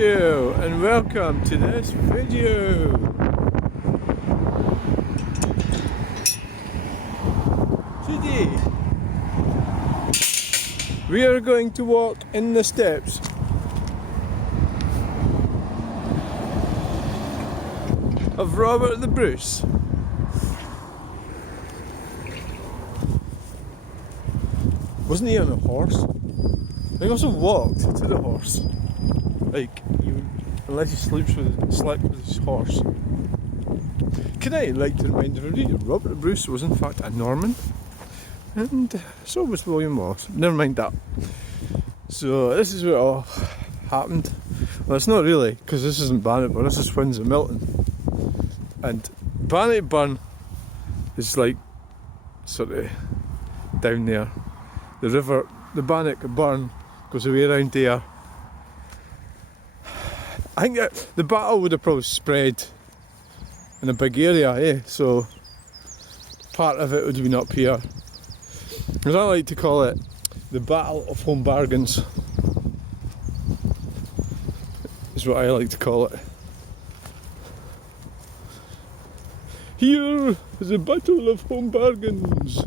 Hello and welcome to this video. Today we are going to walk in the steps of Robert the Bruce. Wasn't he on a horse? He also walked to the horse. Like, unless he slept with his horse. Can I like to remind everybody that Robert Bruce was in fact a Norman, and so was William Wallace. Never mind that. So this is where it all happened. Well, it's not really, because this isn't Bannock, this is Whins of Milton. And Bannockburn is like sort of down there. The river, the Bannock Burn goes away around there. I think that the battle would have probably spread in a big area, so part of it would have been up here. As I like to call it, the Battle of Home Bargains is what I like to call it. Here is the Battle of Home Bargains.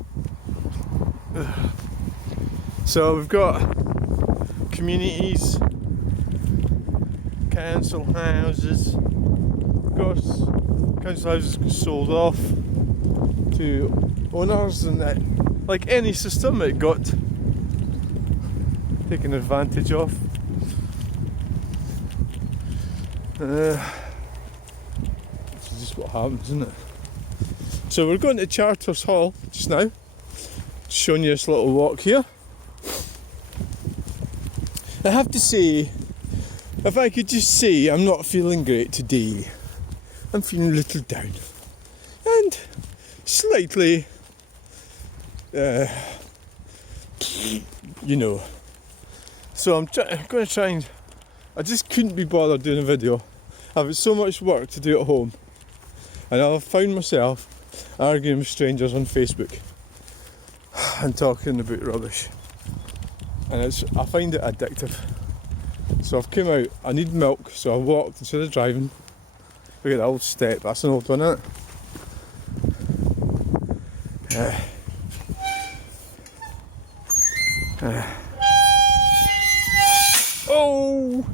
So we've got communities, council houses. Of course, council houses get sold off to owners, and that, like any system, it got taken advantage of. This is just what happens, isn't it? So we're going to Chartershall just now, showing you this little walk here. I have to say, if I could just say, I'm not feeling great today. I'm feeling a little down and slightly, you know. So I'm going to try and, I just couldn't be bothered doing a video. I've got so much work to do at home, and I've found myself arguing with strangers on Facebook and talking about rubbish, and I find it addictive. So I've come out, I need milk, so I walked instead of driving. Look at the old step, that's an old one, isn't it? Oh!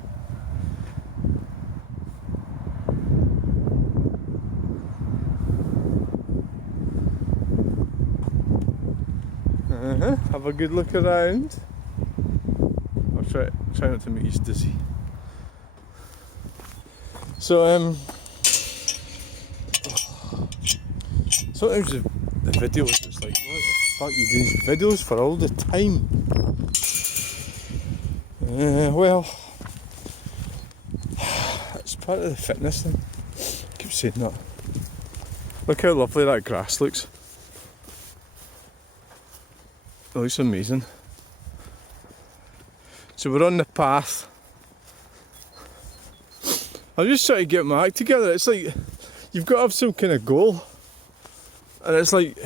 Have a good look around. I'll try not to make you dizzy. So sometimes the videos, it's like, what the fuck, you do these videos for all the time? Well, it's part of the fitness thing. I keep saying that. Look how lovely that grass looks. It looks amazing. So we're on the path. I'm just trying to get my act together. It's like you've got to have some kind of goal, and it's like,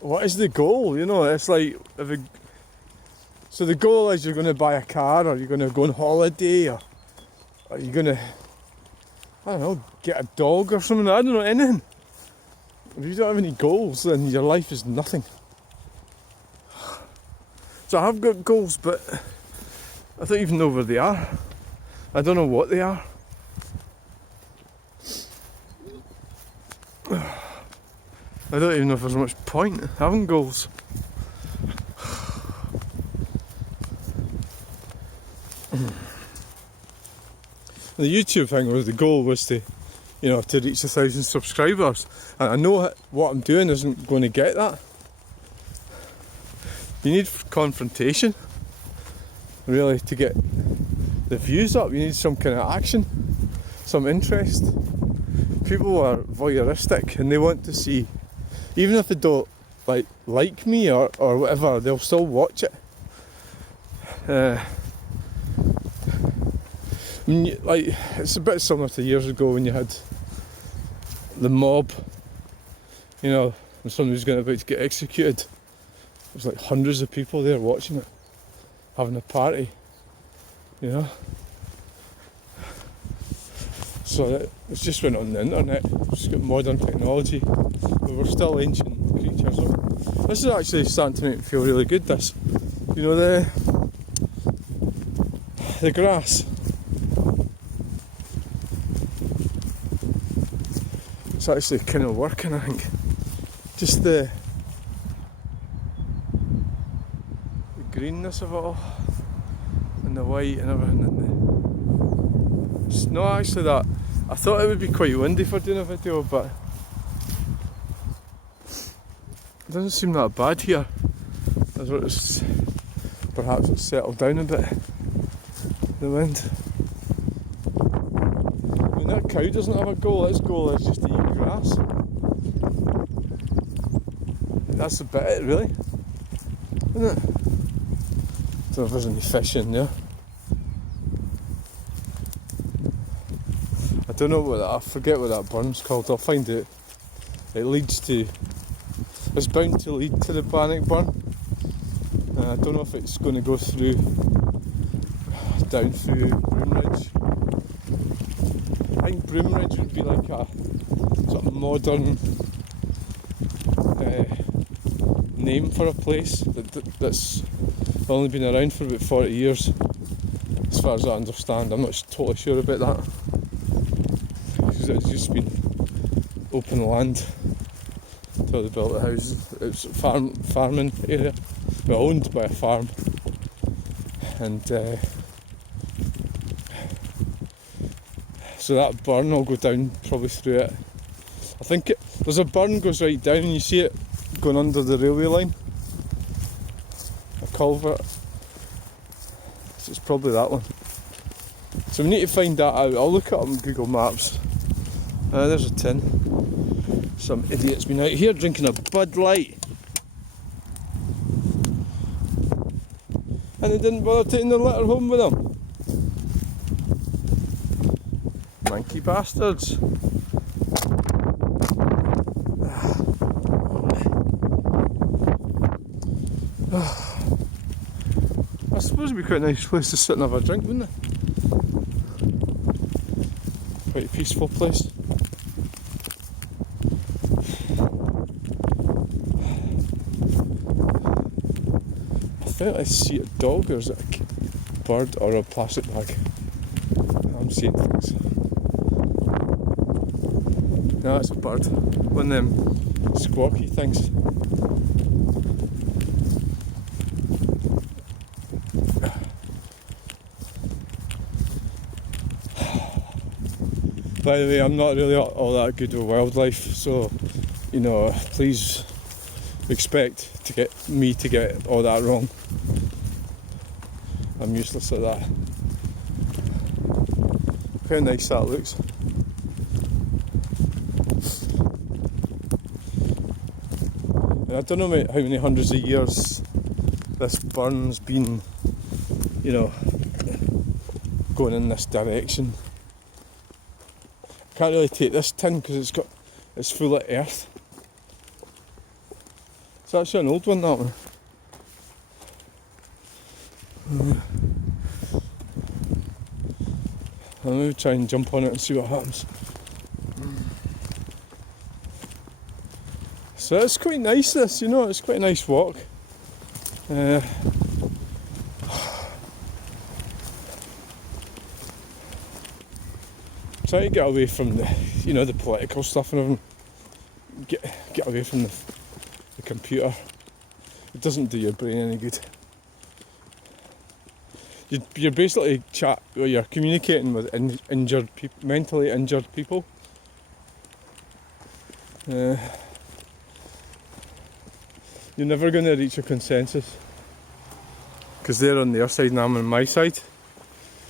what is the goal? You know, it's like so the goal is you're going to buy a car, or you're going to go on holiday, or you're going to, I don't know, get a dog or something. I don't know, anything. If you don't have any goals, then your life is nothing. So I have got goals, but I don't even know where they are. I don't know what they are. I don't even know if there's much point having goals. The YouTube thing was, the goal was to, you know, to reach 1,000 subscribers, and I know what I'm doing isn't going to get that. You need confrontation, really, to get the views up. You need some kind of action, some interest. People are voyeuristic, and they want to see, even if they don't like me or whatever, they'll still watch it. Like, it's a bit similar to years ago when you had the mob, you know, when somebody was about to get executed. There was like hundreds of people there watching it, having a party, you know. So it's just went on the internet, it's got modern technology, but we're still ancient creatures. This is actually starting to make me feel really good, this. You know, the grass. It's actually kind of working, I think. Just the greenness of it all, and the white and everything, and it's not actually that. I thought it would be quite windy for doing a video, but it doesn't seem that bad here. Perhaps it's settled down a bit, the wind. I mean, that cow doesn't have a goal. Its goal is just to eat grass. That's about it, really, isn't it? I don't know if there's any fish in there. I don't know I forget what that burn's called. I'll find it. It's bound to lead to the bannock burn. I don't know if it's going to go down through Broomridge. I think Broomridge would be like a sort of modern name for a place that's only been around for about 40 years, as far as I understand. I'm not totally sure about that, because it's just been open land until they built the houses. It's a farming area, but owned by a farm, and so that burn will go down probably through it. I think there's a burn goes right down, and you see it going under the railway line, a culvert. So it's probably that one. So we need to find that out. I'll look it up on Google Maps. There's a tin. Some idiot's been out here drinking a Bud Light, and they didn't bother taking their litter home with them. Manky bastards. I suppose it'd be quite a nice place to sit and have a drink, wouldn't it? Quite a peaceful place. I think I see a dog, or is it a bird or a plastic bag? I'm seeing things. No, it's a bird. One of them squawky things. By the way, I'm not really all that good with wildlife, so, you know, please expect me to get all that wrong. I'm useless at that. Look how nice that looks. And I don't know how many hundreds of years this burn's been, you know, going in this direction. Can't really take this tin because it's full of earth. It's actually an old one, that one. I'll maybe try and jump on it and see what happens. So it's quite nice, this, you know, it's quite a nice walk. Trying to get away from the, you know, the political stuff and everything. Get away from the computer. It doesn't do your brain any good. You're basically you're communicating with mentally injured people. You're never going to reach a consensus, because they're on their side and I'm on my side.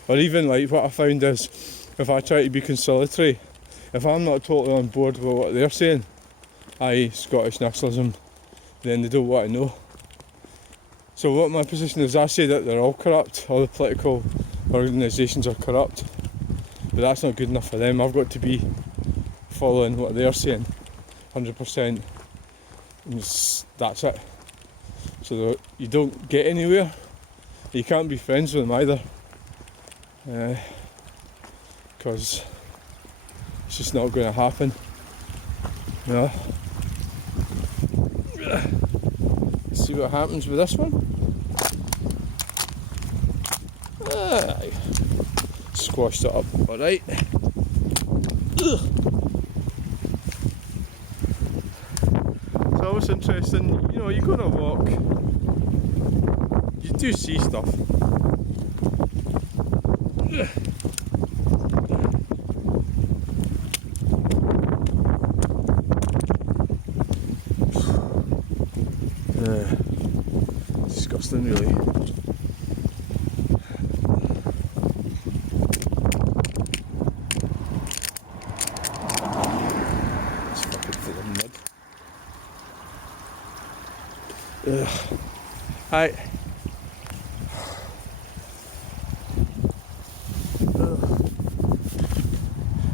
Or even, like, what I found is, if I try to be conciliatory, if I'm not totally on board with what they're saying, i.e. Scottish nationalism, then they don't want to know. So what my position is, I say that they're all corrupt, all the political organisations are corrupt, but that's not good enough for them. I've got to be following what they're saying, 100%, and that's it. So you don't get anywhere, you can't be friends with them either. Because It's just not going to happen. You know. Let's see what happens with this one. Aye. Squashed it up alright. It's always interesting, you know, you go on a walk, you do see stuff. Disgusting, really. It's fucking full of mud. Hi.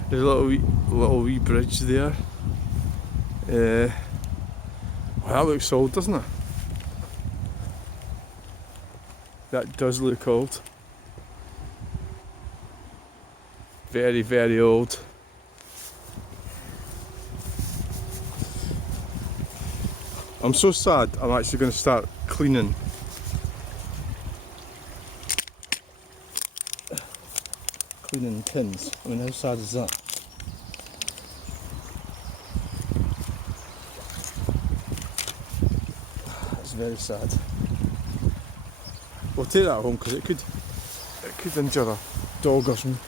There's a little wee bridge there. Well, that looks old, doesn't it? That does look old. Very, very old. I'm so sad I'm actually going to start cleaning. Cleaning tins. I mean, how sad is that? It's very sad. We'll take that home because it could injure a dog or something.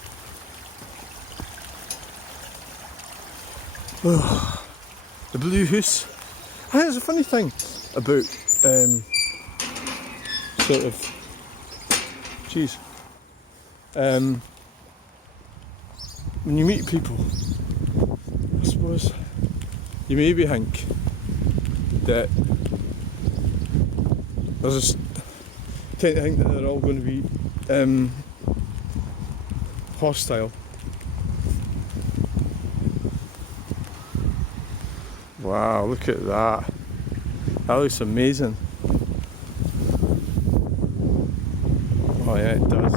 Oh, the blue house. I think it's a funny thing about sort of when you meet people, I suppose you maybe think that there's just tend to think that they're all going to be hostile. Wow, look at that. That looks amazing. Oh yeah, it does.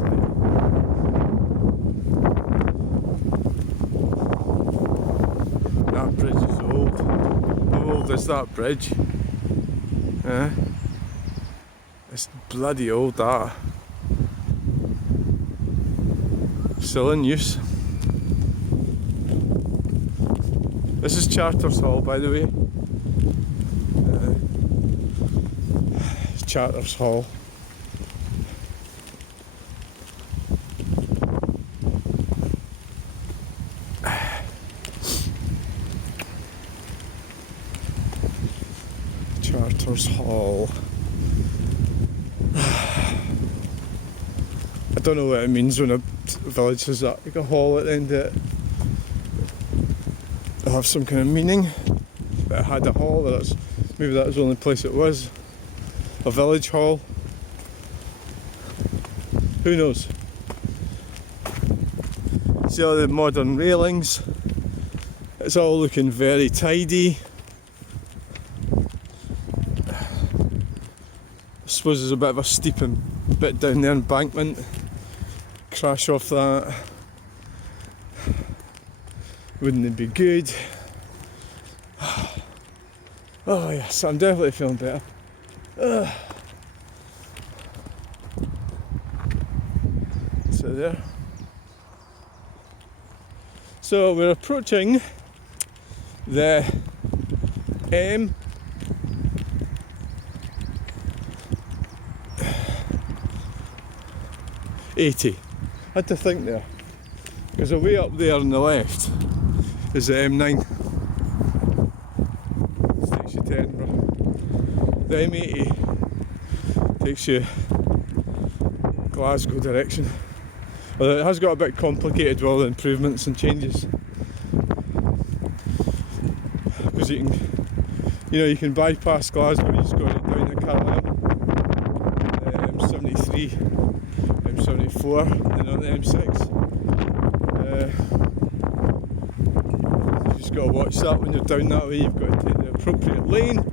That bridge is old. How old is that bridge? It's bloody old, that. Still in use. This is Chartershall, by the way. Chartershall. Chartershall. I don't know what it means when a village has that, like a hall at the end of it. It'll have some kind of meaning. But it had a hall, maybe that was the only place it was. A village hall. Who knows? See all the modern railings. It's all looking very tidy. I suppose there's a bit of a steep bit down the embankment. Crash off that. Wouldn't it be good? Oh yes, I'm definitely feeling better. So there. So we're approaching the M80. I had to think there, because away up there on the left is the M9. Takes you to Edinburgh. The M80 takes you Glasgow direction. Although it has got a bit complicated with all the improvements and changes. Because you can bypass Glasgow, you just go down to Carlisle, M73, M74, and on the M6. You just got to watch that when you're down that way. You've got to take the appropriate lane.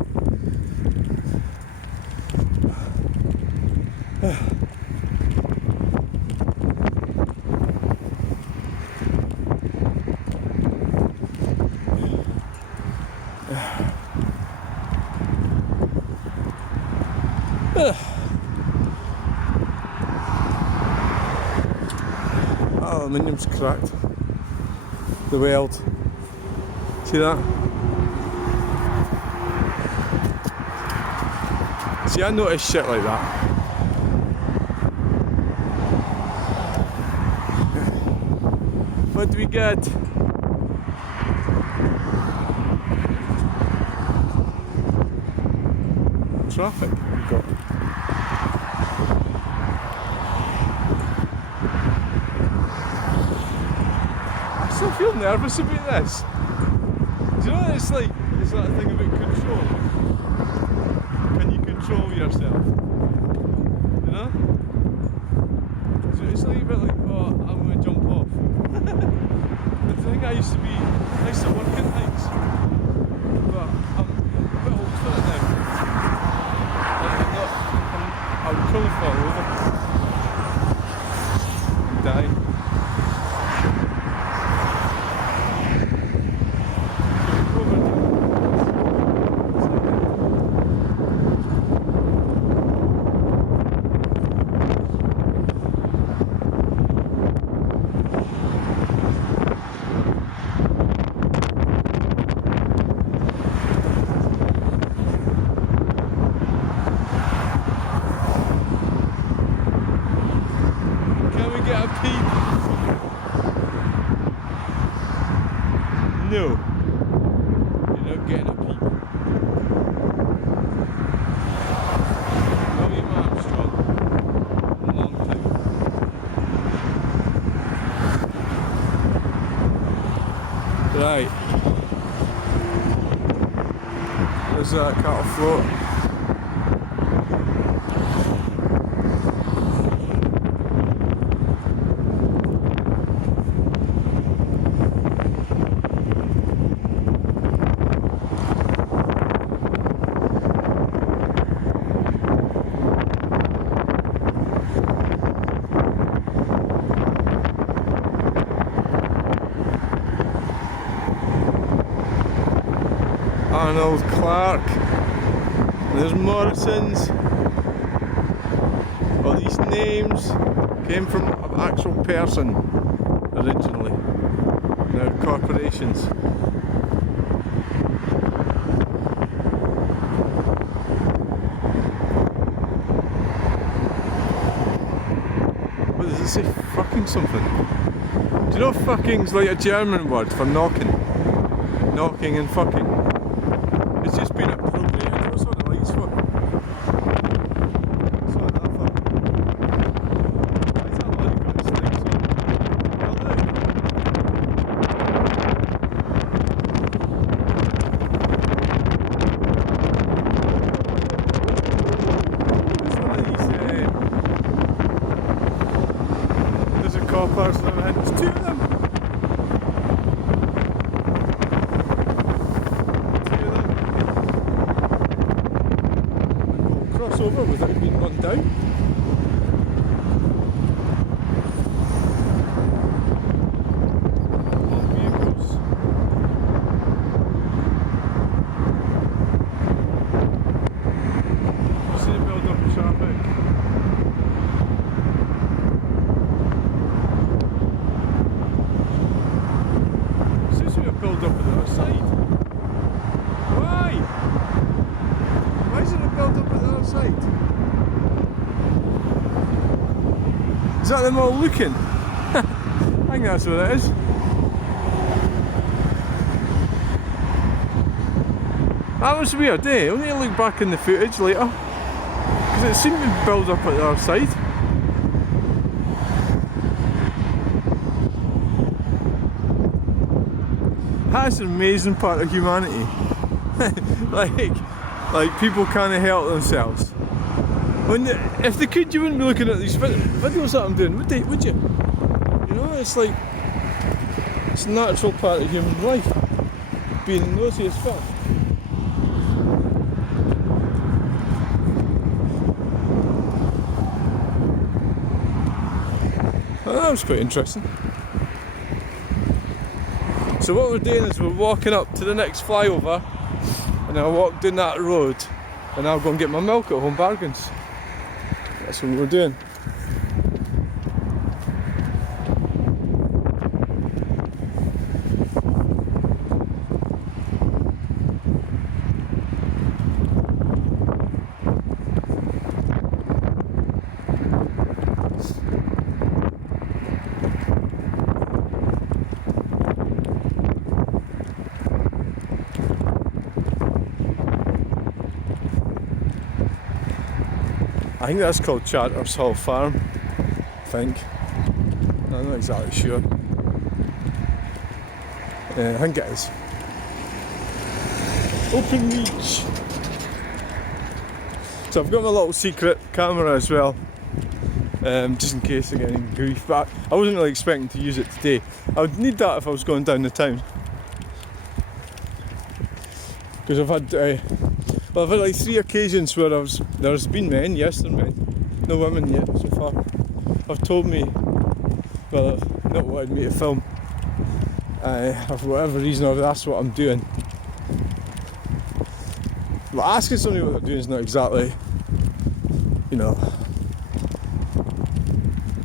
Aluminium's cracked. The weld. See that? See, I notice shit like that. What do we get? Traffic we got. I still feel nervous about this. Do you know what it's like? It's that thing about control. Can you control yourself? You know? So it's like a bit like, oh, I'm going to jump off. The thing I used to work in heights, but I'm a bit old for it now. I'm probably fall over. I'm dying. No, you're not getting a peep. William Armstrong, a long time. Right, there's that cattle float. Arnold Clark, there's Morrison's. All these names came from an actual person originally, now corporations. What does it say? Fucking something. Do you know fucking's like a German word for knocking? Knocking and fucking. It's just been a program. What's on the lights for? What's on that for? Why is that light got its lights on? Oh look! It's one of these, there's a coppers and everything. There's two of them! Over without being run down. Long vehicles. See the build up of traffic. Seems to be a build up on the other side. Why? Why is it a build up on the other side? Is that them all looking? I think that's what it is. That was weird, eh? Only to look back in the footage later. Because it seemed to build up at the other side. That's an amazing part of humanity. like people can't help themselves. If they could, you wouldn't be looking at these videos that I'm doing, would you? You know, it's like, it's a natural part of human life, being nosy as fuck. Well, that was quite interesting. So what we're doing is we're walking up to the next flyover, and I walked down that road and I'll go and get my milk at Home Bargains. That's what we're doing. I think that's called Chartershall Farm, I think. I'm not exactly sure. I think it is. Open reach. So I've got my little secret camera as well, just in case I get any grief, but I wasn't really expecting to use it today. I would need that if I was going down the town. Because I've had like 3 occasions where there's been men, yes there are men, no women yet so far, have told me, well, they've not wanted me to film, for whatever reason, or that's what I'm doing. But asking somebody what they're doing is not exactly, you know,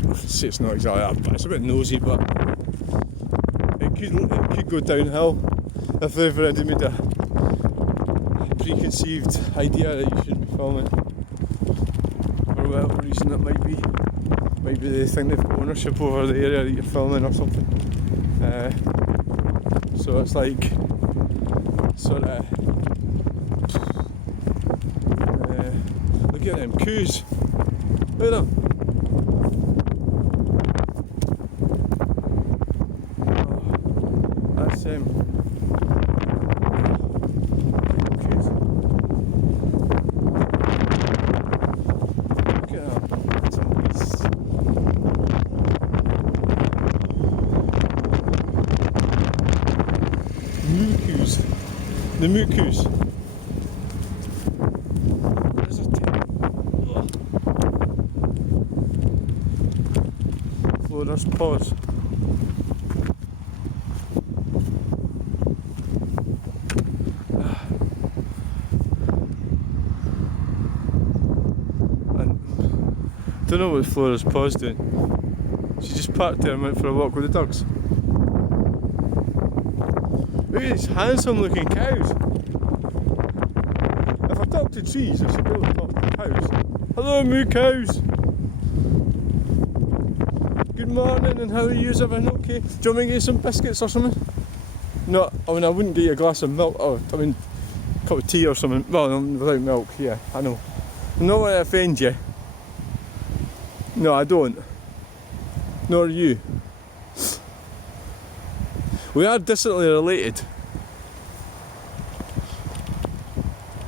I say it's not exactly that, but it's a bit nosy, but it could go downhill if they've already made a preconceived idea that you shouldn't be filming, for whatever reason it might be. Maybe they think they've got ownership over the area that you're filming or something. So it's like sort of look at them coos. Look at them. Oh, that's the mucus. There's a tent. Florida's paws. And don't know what Flora's paws doing. She just parked there and went for a walk with the dogs. Look at these handsome looking cows. If I talk to trees, I should be able to talk to cows. Hello, moo cows. Good morning, and how are you? Is everything okay? Do you want me to get you some biscuits or something? No, I mean, I wouldn't get you a glass of milk, or I mean, a cup of tea or something. Well, without milk, yeah, I know. I'm not want to offend you. No, I don't. Nor you. We are distantly related.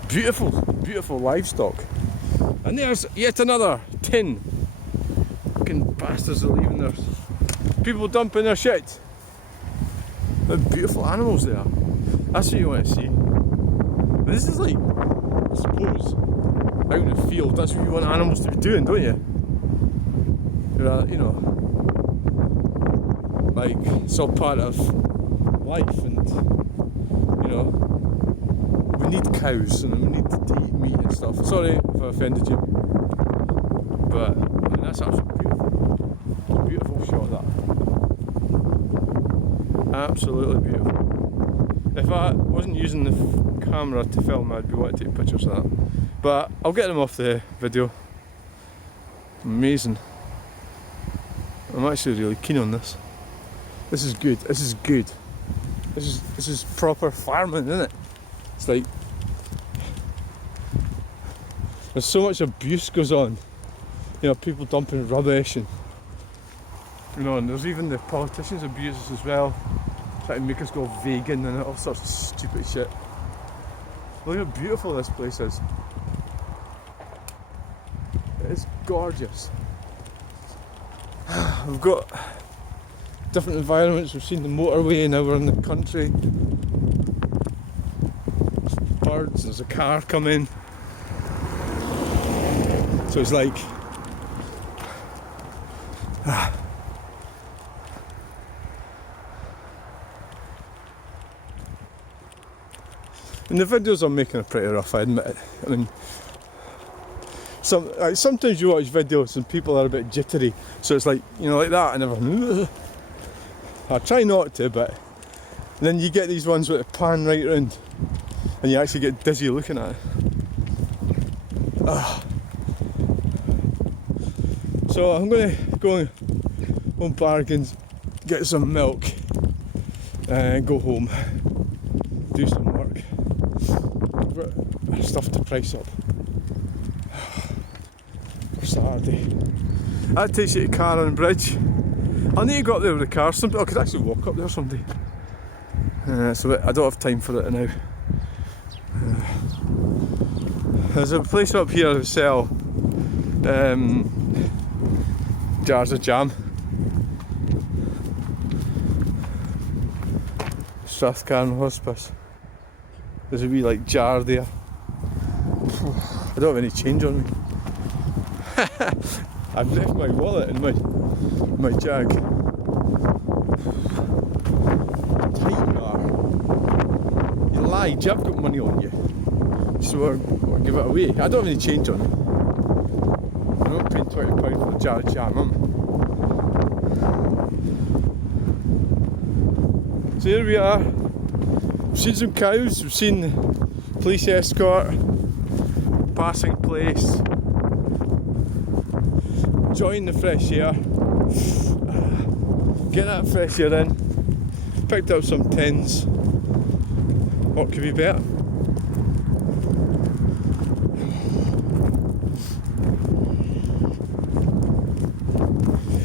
Beautiful, beautiful livestock. And there's yet another tin. Fucking bastards are leaving their people dumping their shit. What beautiful animals they are. That's what you want to see. But this is like, I suppose, out in the field, that's what you want animals to be doing, don't you? You know, like, it's all part of life, and you know, we need cows and we need to eat meat and stuff. Sorry if I offended you, but I mean, that's absolutely beautiful. Beautiful shot, that. Absolutely beautiful. If I wasn't using the camera to film, I'd be wanting to take pictures of that. But I'll get them off the video. Amazing. I'm actually really keen on this. This is good. This is good. This is proper farming, isn't it? It's like there's so much abuse goes on. You know, people dumping rubbish, and you know, and there's even the politicians abuse us as well, trying to make us go vegan and all sorts of stupid shit. Look how beautiful this place is. It's gorgeous. We've got different environments. We've seen the motorway, and now we're in the country. There's birds, there's a car coming. So it's like And the videos I'm making are pretty rough, I admit it. I mean, sometimes you watch videos and people are a bit jittery, so it's like, you know, like that, and everything. I try not to, but then you get these ones with a pan right round, and you actually get dizzy looking at it. So I'm going to go on Bargains, get some milk, and go home, do some work. I've got stuff to price up for Saturday. That takes you to Carron Bridge. I need to go up there with the car someday. I could actually walk up there someday. So I don't have time for it now. There's a place up here to sell jars of jam. Strathcarron Hospice. There's a wee like jar there. I don't have any change on me. I've left my wallet in my jag. Tight you are. You lied, I've got money on you. So I'll give it away. I don't have any change on me. I'm not paying £20 for a jar of jam, am I? So here we are. We've seen some cows, we've seen police escort, passing place, enjoying the fresh air, getting that fresh air in, picked up some tins. What could be better?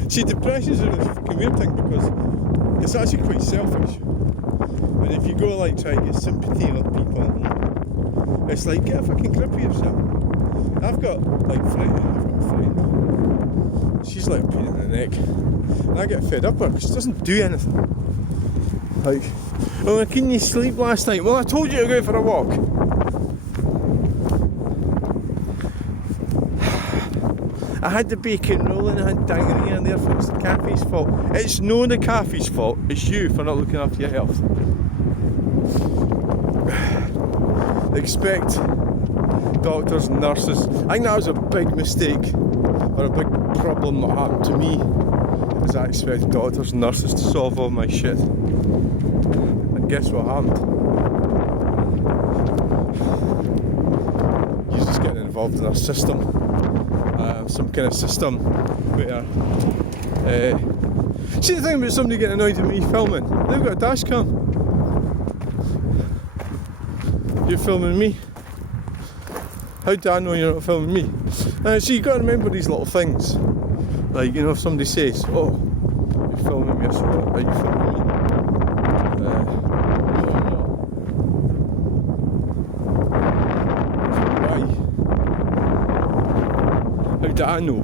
See, depression's a really fucking weird thing because it's actually quite selfish. And if you go like try to get sympathy on people, it's like, get a fucking grip of yourself. I've got a friend, she's like a pain in the neck, and I get fed up with her because she doesn't do anything. Like, oh, couldn't you sleep last night? Well, I told you to go for a walk. I had the bacon roll and I had diarrhea and therefore it's the caffee's fault. It's no the caffee's fault, it's you for not looking after your health. Expect doctors and nurses. I think that was a big mistake, or a big problem that happened to me, is I expected doctors and nurses to solve all my shit. And guess what happened? You're just getting involved in a system. Some kind of system where see, the thing about somebody getting annoyed at me filming, they've got a dash cam. You're filming me. How do I know you're not filming me? So you've got to remember these little things. Like, you know, if somebody says, oh, you're filming me, so are you filming me? How do I know?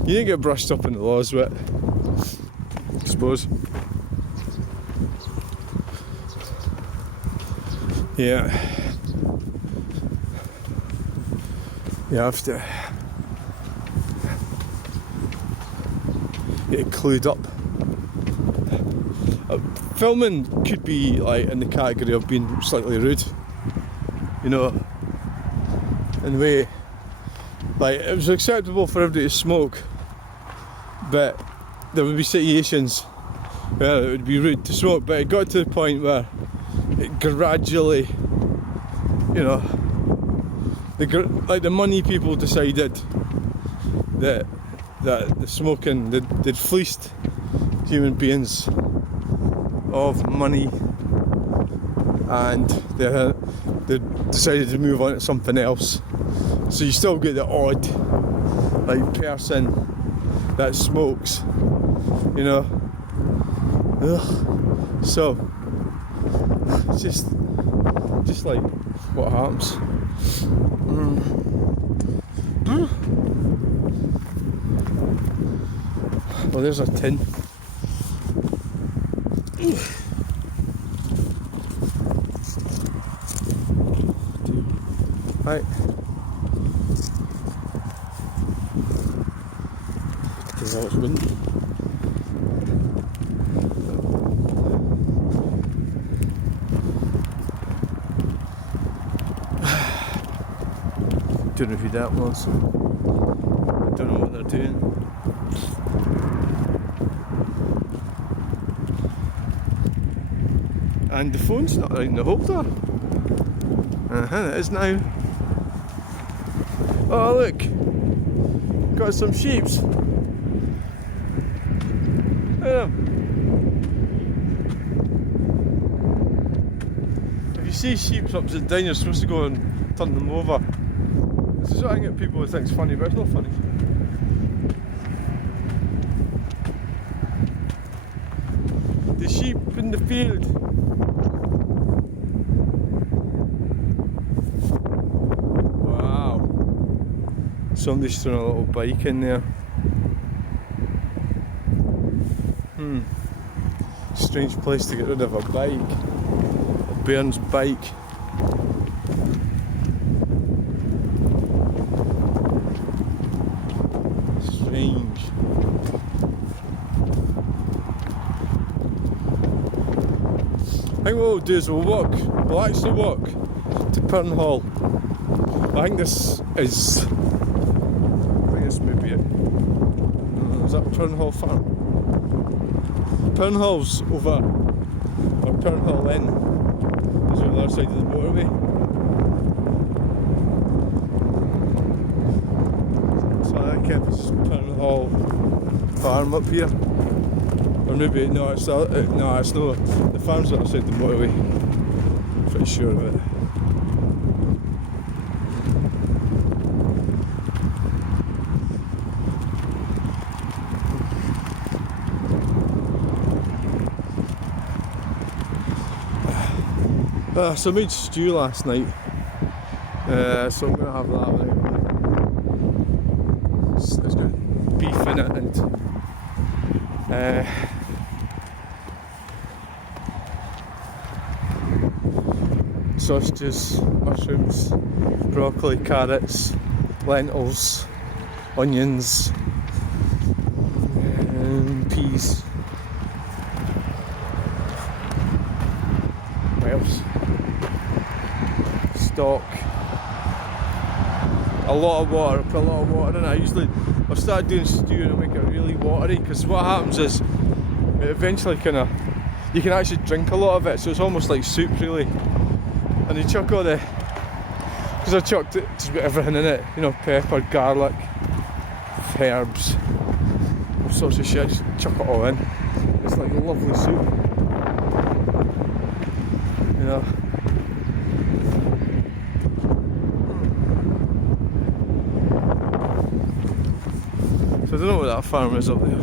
You didn't get brushed up in the laws with it, I suppose. Yeah. You have to get clued up. Filming could be like in the category of being slightly rude, you know, in a way. Like, it was acceptable for everybody to smoke, but there would be situations where it would be rude to smoke, but it got to the point where it gradually, you know, like the money people decided that the smoking, they'd fleeced human beings of money, and they decided to move on to something else. So you still get the odd, like, person that smokes, you know. Ugh. So it's just like what happens. Well, there's a tin. Right. There's always wind. Don't know who that was. Don't know what they're doing. And the phone's not right in the holder. It is now. Oh look, got some sheeps. If you see sheep upside down, you're supposed to go and turn them over. This is what I get people who think it's funny, but it's not funny. The sheep in the field. Wow. Somebody's thrown a little bike in there. Strange place to get rid of a bike. A bairn's bike. Strange. I think what we'll do is we'll actually walk to Pirnhall. I think this may be it. Is that Pirnhall Farm? Pirnhall's over, or Pirnhall Inn is on the other side of the motorway. So I think it's Pirnhall Farm up here. Or maybe, no, it's not. The farm's on the other side of the motorway. Pretty sure of it. So I made stew last night, so I'm going to have that with it. It's got beef in it and sausages, mushrooms, broccoli, carrots, lentils, onions, peas. What else? Stock, a lot of water. Put a lot of water in it. I've started doing stew and I make it really watery, because what happens is it eventually you can actually drink a lot of it, so it's almost like soup really. And you chuck all because I chucked it, just about everything in it, you know, pepper, garlic, herbs, all sorts of shit, just chuck it all in. It's like a lovely soup, you know. So I don't know what that farm is up there.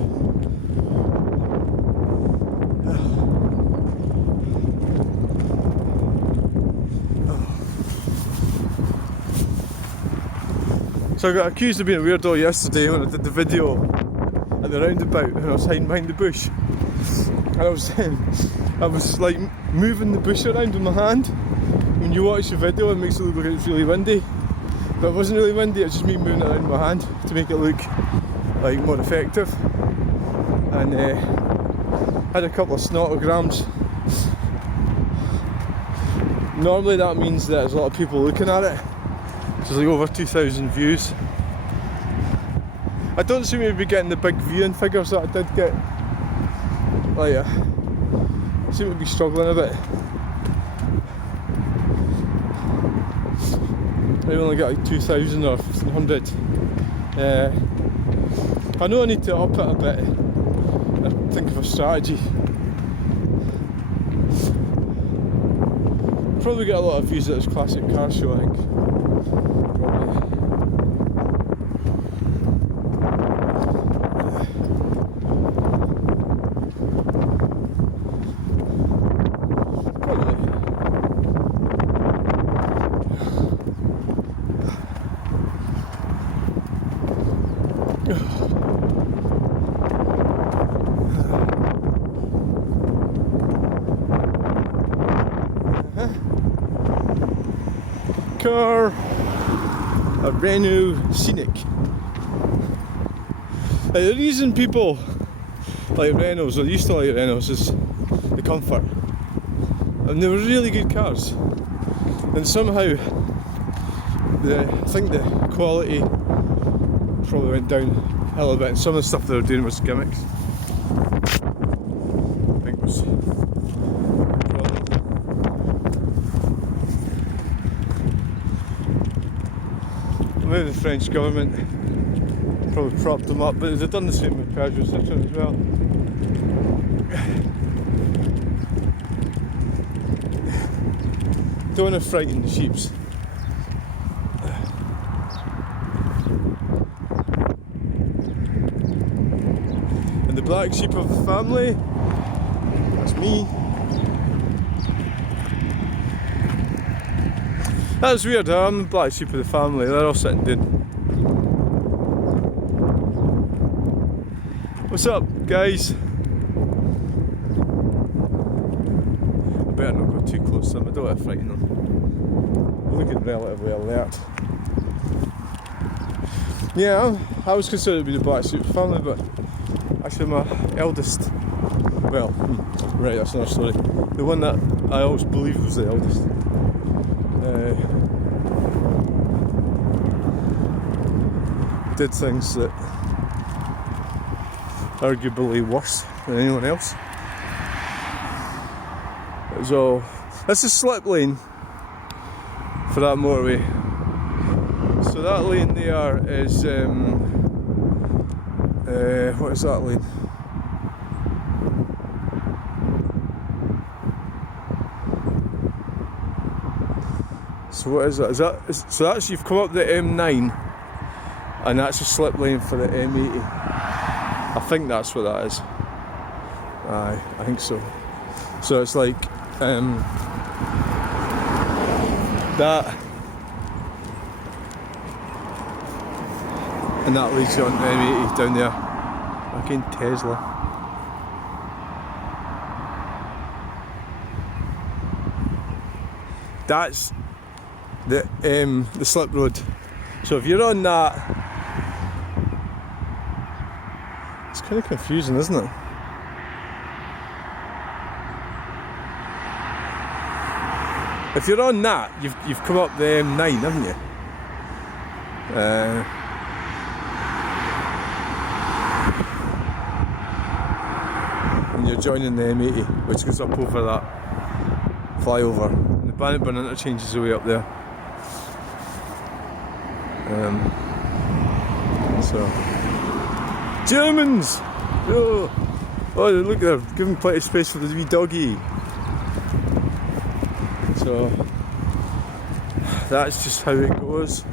So I got accused of being a weirdo yesterday when I did the video at the roundabout and I was hiding behind the bush. And I was like moving the bush around with my hand. When you watch the video, it makes it look like it's really windy. But it wasn't really windy, it's just me moving it around with my hand to make it look like more effective. And had a couple of snortograms. Normally that means that there's a lot of people looking at it. So there's like over 2,000 views. I don't seem to be getting the big viewing figures that I did get. Like, I seem to be struggling a bit. I only got like 2,000 or 1,500. I know I need to up it a bit and think of a strategy. Probably get a lot of views at this classic car show, I think. car, a Renault Scenic. The reason people like Renaults, or used to like Renaults, is the comfort. And they were really good cars. And somehow, I think the quality probably went down a little bit, and some of the stuff they were doing was gimmicks. I think was the problem. Maybe the French government probably propped them up, but they've done the same with Peugeot Citroën as well. Don't want to frighten the sheeps. And the black sheep of the family, that's me. That's weird, I'm the black sheep of the family, they're all sitting dead. What's up, guys? I better not go too close to them, I don't want to frighten them. They're looking relatively alert. Yeah, I was considered to be the black sheep of the family, but actually my eldest, well, right, that's another story. The one that I always believed was the eldest. Did things that arguably worse than anyone else. It was all. That's a slip lane for that motorway. So that lane there is what is that lane? So what is that? So that's, you've come up the M9, and that's a slip lane for the M80. I think that's what that is. Aye, I think so. So it's like that, and that leads you on to M80 down there. Fucking Tesla. That's the slip road. So if you're on that, it's kind of confusing, isn't it? If you're on that, you've come up the M9, haven't you? And you're joining the M80, which goes up over that flyover. And the Bannockburn interchange is the way up there. So Germans! Oh, look, they're giving plenty of space for the wee doggy. So that's just how it goes.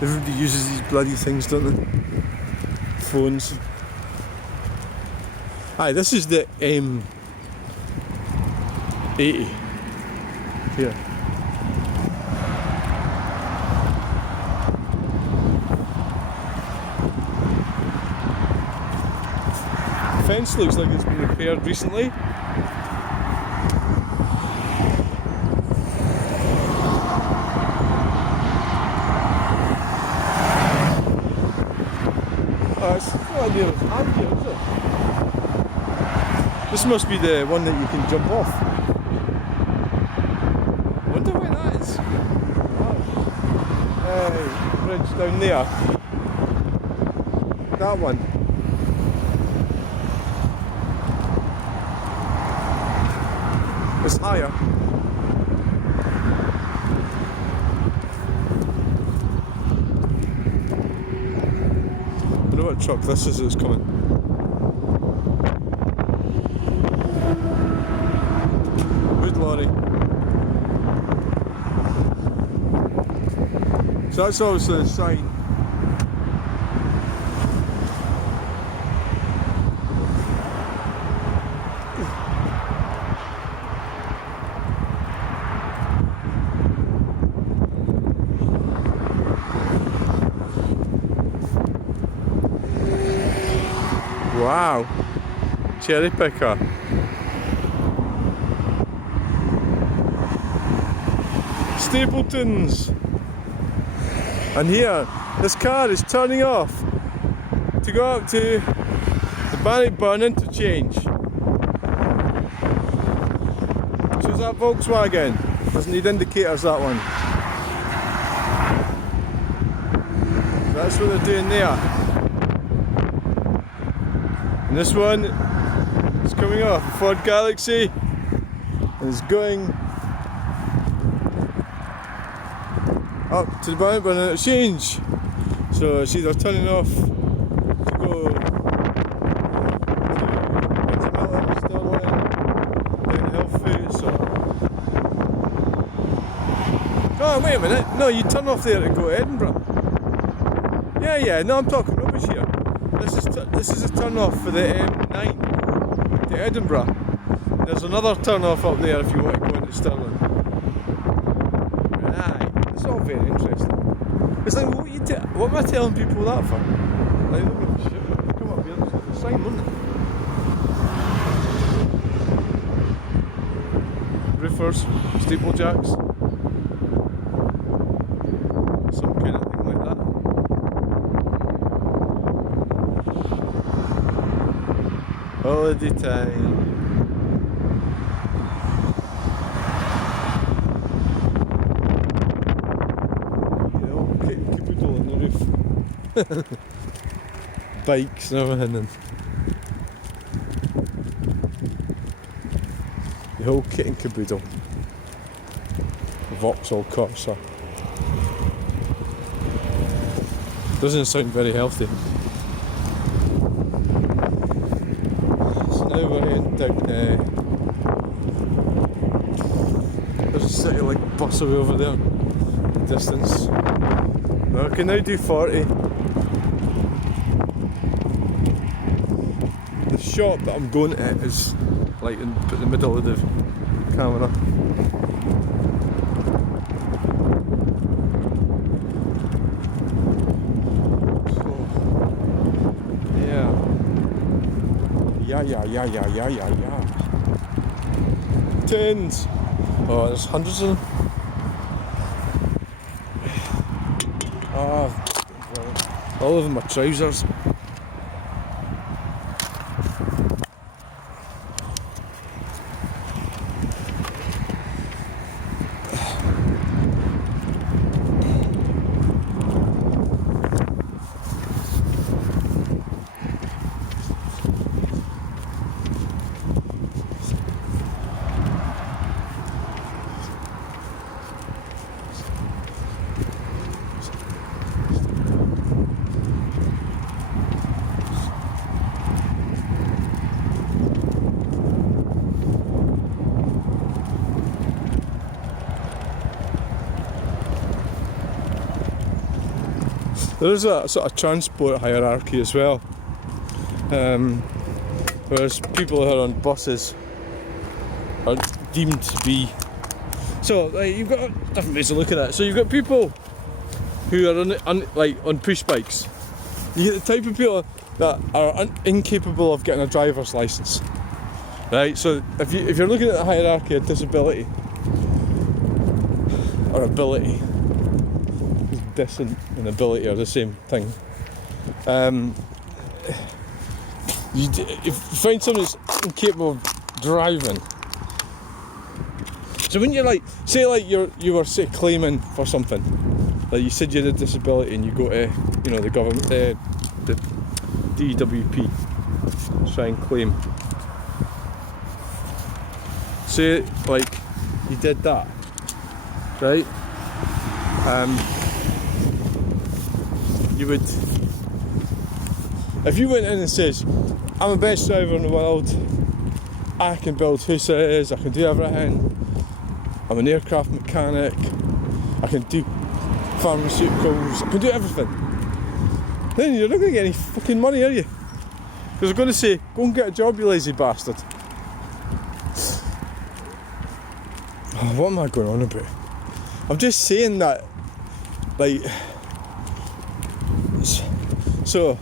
Everybody uses these bloody things, don't they? Phones. Aye, this is the M80 here. The fence looks like it's been repaired recently. Oh, it's not near as handy, is it? This must be the one that you can jump off. I wonder where that is. Bridge down there. That one. It's higher. I wonder what truck this is that's coming. Lorry. So that's obviously a sign. Wow. Cherry picker. Stapletons. And here, this car is turning off to go up to the Bannockburn interchange. So is that Volkswagen? Doesn't need indicators, that one. That's what they're doing there. And this one is coming off Ford Galaxy and is going up to the Bannockburn interchange. So it's either turning off to go to Milton, Stirling, down Hillface, or... Oh, wait a minute. No, you turn off there to go to Edinburgh. Yeah, no, I'm talking rubbish here. This is a turn off for the M9 to Edinburgh. There's another turn off up there if you want to go into Stirling. Right, it's all very interesting. It's like, what am I telling people that for? Like, look at the shit. Come up here, it's a sign, isn't it? Roofers, steeplejacks. Some kind of thing like that. Holiday time. You know, caboodle on the roof. Bikes and everything. And the whole kit and caboodle. Vauxhall Corsa. Doesn't sound very healthy. So now we're heading down. There's a city like bus away over there in the distance. Now I can now do 40. The shot that I'm going at is like in the middle of the camera. Yeah. Tins! Oh, there's hundreds of them. Oh, all of them are trousers. There is a sort of transport hierarchy as well. Whereas people who are on buses are deemed to be... So you've got different ways to look at it. So you've got people who are on push bikes. You get the type of people that are incapable of getting a driver's licence. Right, so if you're looking at the hierarchy of disability or ability, decent and ability are the same thing. If you find someone who's incapable of driving, so when you're like, say like you were say claiming for something, like you said you had a disability and you go to, you know, the government, the DWP, try and claim. Say like you did that, right? You would, if you went in and says, I'm the best driver in the world, I can build houses, I can do everything, I'm an aircraft mechanic, I can do pharmaceuticals, I can do everything, then you're not going to get any fucking money, are you? Because they're going to say, go and get a job, you lazy bastard. Oh, what am I going on about? I'm just saying that, like, so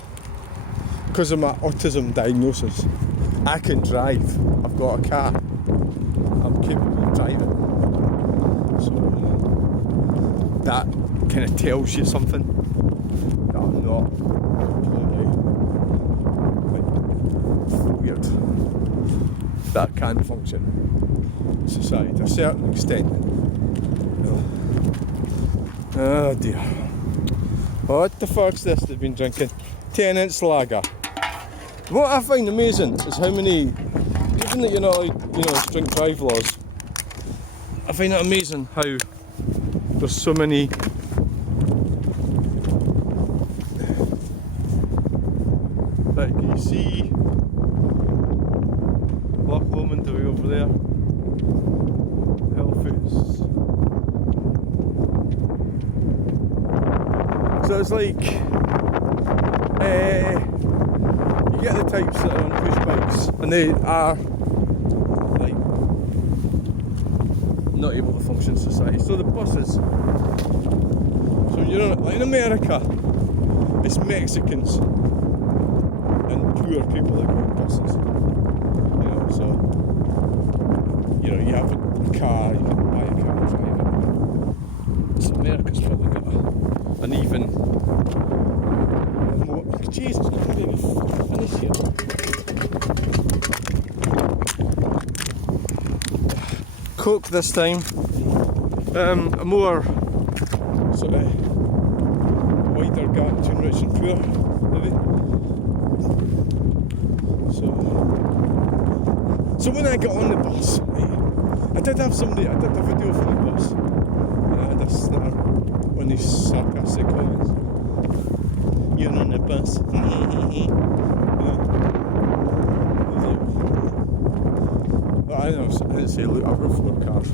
because of my autism diagnosis, I can drive. I've got a car. I'm capable of driving. So that kind of tells you something. That I'm not completely weird. That can function in society to a certain extent. Oh dear. What the fuck's this they've been drinking? 10-inch lager. What I find amazing is how many, given that you're not allowed, drink drive laws, I find it amazing how there's so many like, can you see Loch Lomond away over there? Hellfoot's. So it's like you get the types that are on push bikes and they are like not able to function in society. So the buses. So you're on, like in America, it's Mexicans and poor people that go on buses. So you have a car, you can buy a car and drive it. So America's probably got an even more. Jesus, can't get any finish here. Coke this time. A more sort of wider gap between rich and poor, maybe. So when I got on the bus, right, I did have a video from the bus, and I had a snap on these sarcastic comments. You're on the bus. I didn't say, look, I've got 4 cars.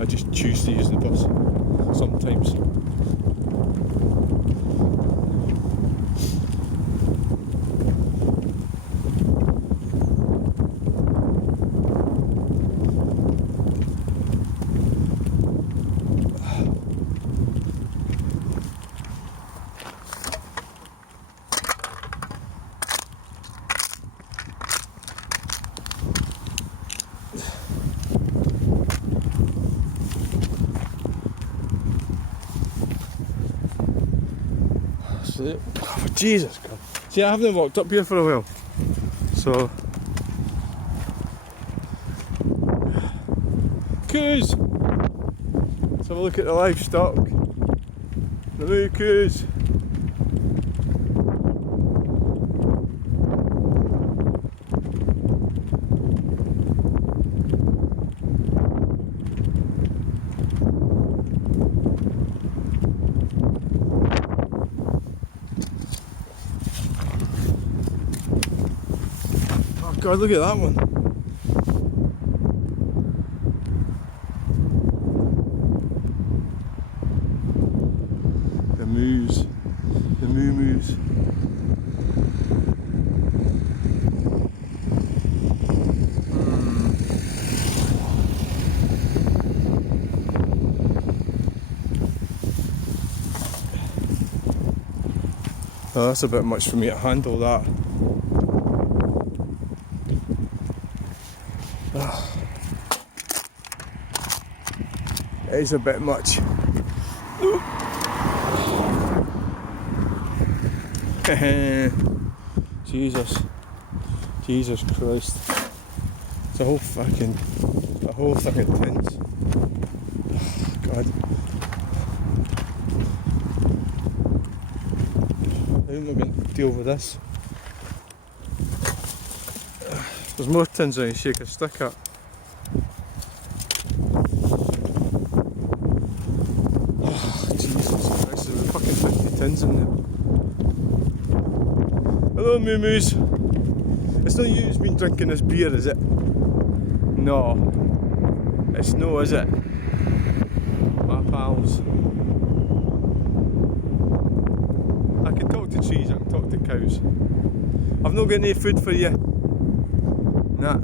I just choose to use the bus sometimes. Oh, Jesus God. See, I haven't walked up here for a while. So coos! Let's have a look at the livestock. The moo coos. God, look at that one. The moos. The moo-moos. Oh, that's a bit much for me to handle that. It is a bit much. Jesus Christ. It's a whole thing of tins. God. I'm not going to deal with this. There's more tins than you shake a stick at. Tins in there. Hello, moo-moos. It's not you who's been drinking this beer, is it? No. It's no, is it? My pals. I can talk to trees, I can talk to cows. I've not got any food for you. Nah.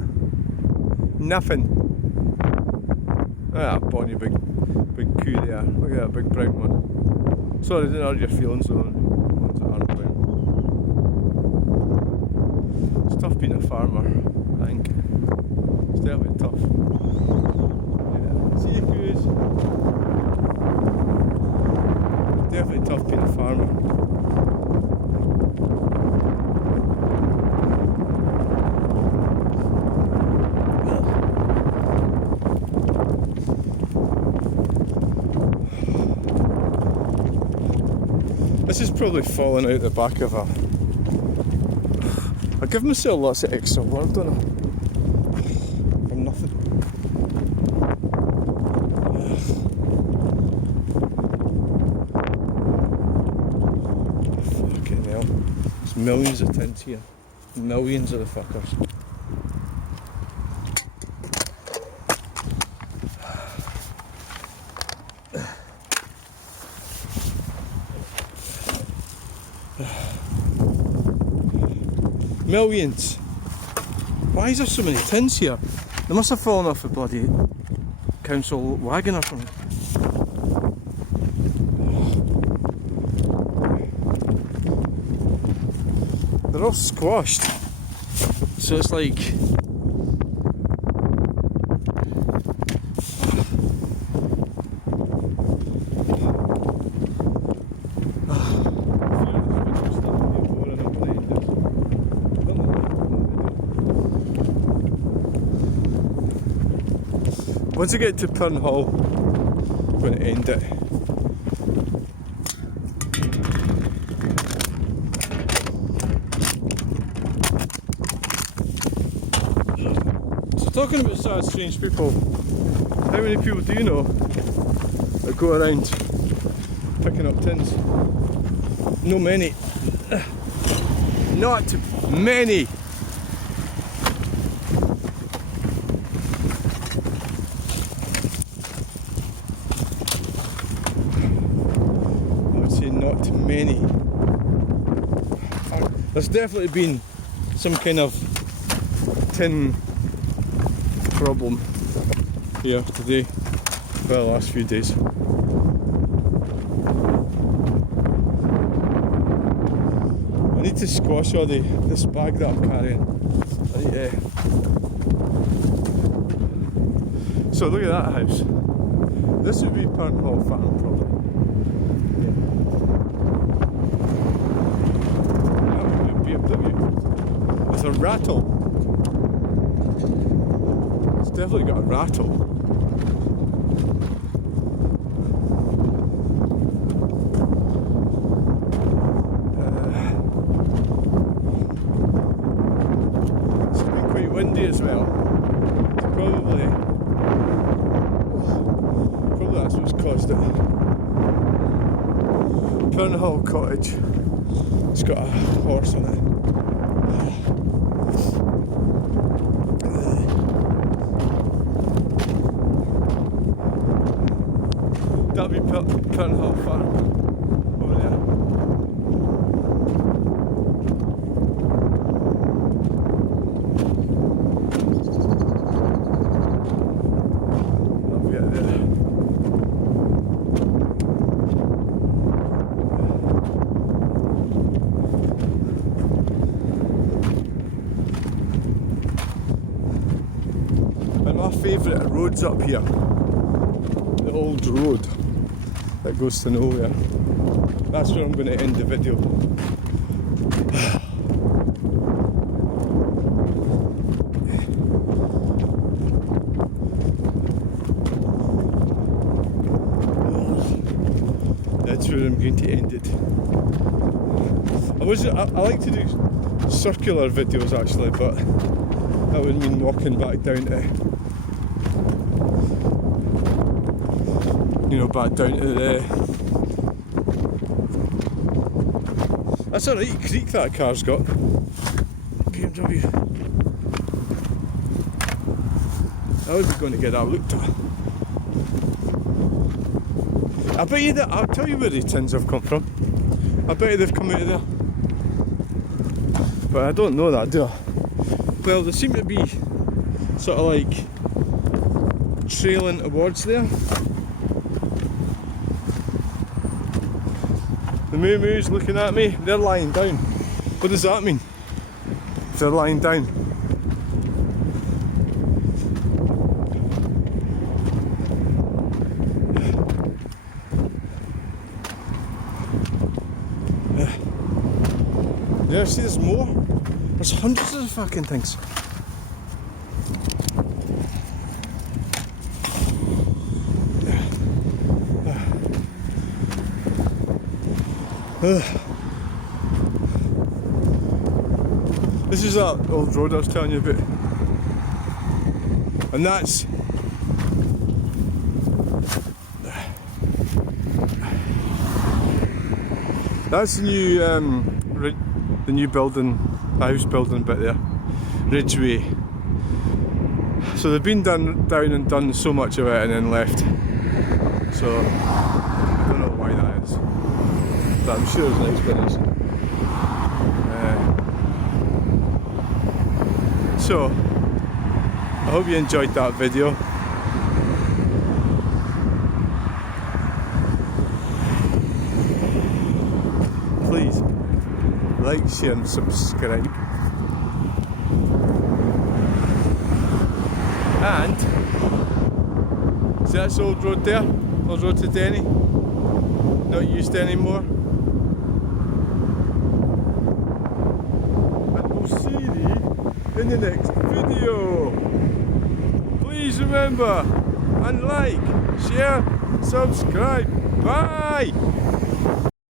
Nothing. Look at that bonny big coo there. Look at that big brown one. Sorry, I didn't hurt your feelings on ones that aren't brown. tough being a farmer, I think. It's definitely tough. Yeah. See you guys. Definitely tough being a farmer. This is probably falling out the back of a... I give myself lots of extra work, don't I? For nothing. Fucking hell. There's millions of tins here. Millions of the fuckers. Millions. Why is there so many tins here? They must have fallen off a bloody council wagon or something. They're all squashed. So it's like... Once I get to Pirnhall, I'm going to end it. So talking about sad, strange people, how many people do you know that go around picking up tins? No many. Not many. Not many. There's definitely been some kind of tin problem here today, for the last few days. I need to squash all this bag that I'm carrying. So look at that house. This would be Pirnhall Farm probably. With a rattle. It's definitely got a rattle. It's been quite windy as well. So probably that's what's caused it. Pirnhall Cottage. It's got a horse on it. That'll be Pirnhall Farm over there. That'll be it there. And my favourite road's up here. The old road that goes to nowhere. That's where I'm going to end the video. That's where I'm going to end it. I like to do circular videos actually, but that would mean walking back down to, back down to the... That's a right creak that car's got. BMW. I would be going to get that looked at. I bet you that, I'll tell you where the tins have come from. I bet you they've come out of there. But I don't know that, do I? Well, they seem to be sort of like trailing towards there. The moo-moos looking at me, they're lying down. What does that mean? If they're lying down. Yeah, see, there's more. There's hundreds of fucking things. This is that old road I was telling you about, and that's the new building, house building bit there, Ridgeway. So they've been down and done so much of it and then left. So I don't know why that is, but I'm sure it's an explanation. So I hope you enjoyed that video. Please like, share and subscribe. And see that old road there? Old road to Denny? Not used anymore. And we'll see you in the next video. Please remember and like, share, subscribe. Bye!